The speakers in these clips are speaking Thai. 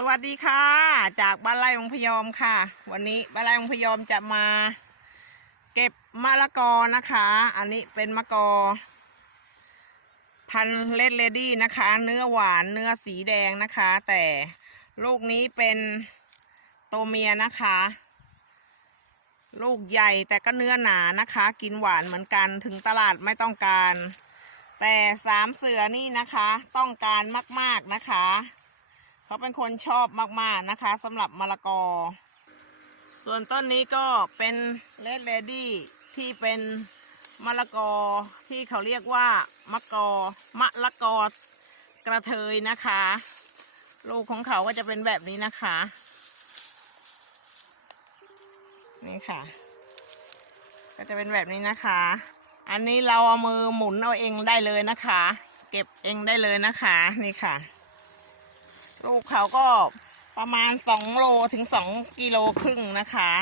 สวัสดีค่ะ จากบ้านไร่องพยอมค่ะ วันนี้บ้านไร่องพยอมจะมา เก็บมะละกอนะคะ อันนี้เป็นมะกอ พันเลดเลดี้นะคะ เนื้อหวานเนื้อสีแดงนะคะ แต่ลูกนี้เป็นตัวเมียนะคะ ลูกใหญ่แต่ก็เนื้อหนานะคะ กินหวานเหมือนกันถึงตลาดไม่ต้องการ แต่สามเสือนี่นะคะ ต้องการมาก ๆนะคะ เขาเป็นคนชอบมากๆนะคะสำหรับมะละกอ ส่วนต้นนี้ก็เป็นเลดเลดี้ที่เป็นมะละกอที่เขาเรียกว่ามะกอมะละกอกระเทยนะคะ ลูกของเขาก็จะเป็นแบบนี้นะคะ นี่ค่ะ ก็จะเป็นแบบนี้นะคะ อันนี้เราเอามือหมุนเอาเองได้เลยนะคะ เก็บเองได้เลยนะคะ นี่ค่ะ ลูกเขาก็ประมาณสองโลถึงสองกิโลครึ่งนะคะ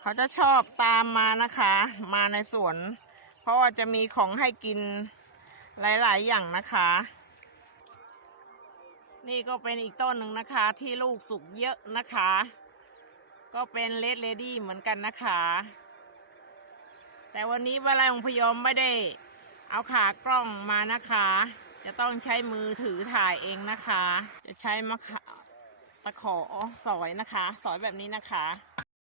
เขาจะชอบตามมานะคะ มาในสวน เพราะว่าจะมีของให้กินหลาย ๆ อย่างนะคะ นี่ก็เป็นอีกต้นหนึ่งนะคะ ที่ลูกสุกเยอะนะคะ ก็เป็นเลดเลดี้เหมือนกันนะคะ แต่วันนี้วลาองพยอมไม่ได้เอาขากล้องมานะคะ จะต้องใช้มือถือถ่ายเองนะคะ จะใช้มะขะตะขอสอยนะคะ สอยแบบนี้นะคะ